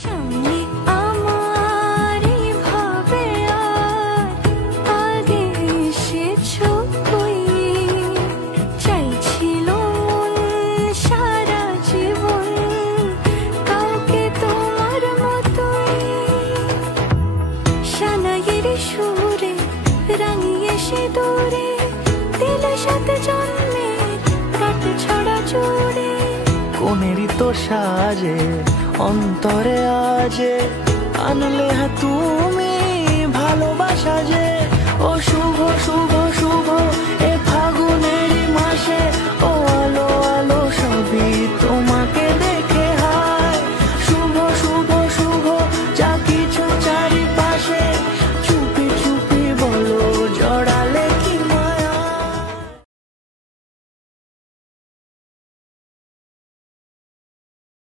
সামনে আমার ভাবে আর আগে এসেছো কই, চাইছিল মন সারা জীবন কাউকে তোমার মতোই। সানাইয়ের সুরে রাঙিয়ে সে দূরে দিলে সাথে জন্মে কাট ছড়া জুড়ে। কোনেরই তো সাজে অন্তরে আজে আনলে তুমি ভালোবাসা যে। ও শুভ শুভ শুভ